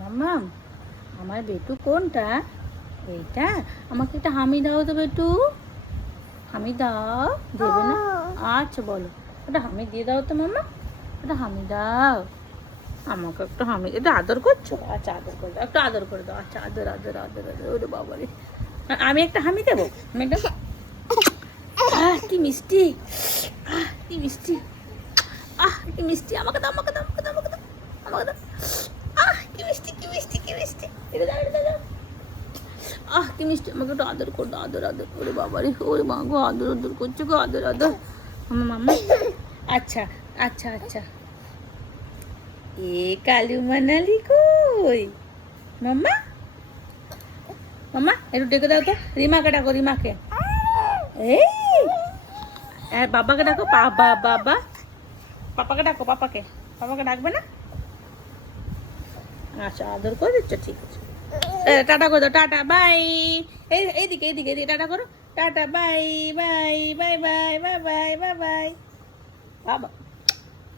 মাম্মা, আমার বেটু কোনটা? এইটা? আমাকে একটা হামি দাও তো বেটু, হামি দাও। দেবে না? আচ্ছা বলো, একটা হামি দিয়ে দাও তো মাম্মা, একটা হামি দাও আমাকে, একটা হামি। এটা আদর করছো? আচ্ছা আদর করে দাও, একটু আদর করে দাও। আচ্ছা আদর আদর আদর আদর। ওরে বাবা রে, আমি একটা হামি দেবো? মেয়েটা কি মিষ্টি, কি মিষ্টি, কি মিষ্টি। আমাকে দাও আমাকে দাও আমাকে দাও আমাকে দাও আমাকে দাও। কি মিষ্টি কি মিষ্টি কি মিষ্টি। এটা দাও এটা দাও। কি মিষ্টি, আমাকে একটু আদর কর দাও, আদর আদর। ওরে বাবা রে, ওরে মা গো, আদর আদর করছো গো, আদর আদর। আমার মাম্মা। আচ্ছা আচ্ছা আচ্ছা। এ কালু মানালি কই? মাম্মা, মাম্মা একটু ডেকে দাও তো, রিমাকে ডাকো, রিমাকে। এই বাবাকে ডাকো, বাবা বাবা। পাপাকে ডাকো, পাপাকে। পাপাকে ডাকবে না? আচ্ছা আদর করে দিচ্ছ, ঠিক আছে। টাটা করে দাও, টাটা বাই। এইদিকে এইদিকে এইদিকে টাটা করো, tata bye bye bye bye bye bye bye bye বাবা।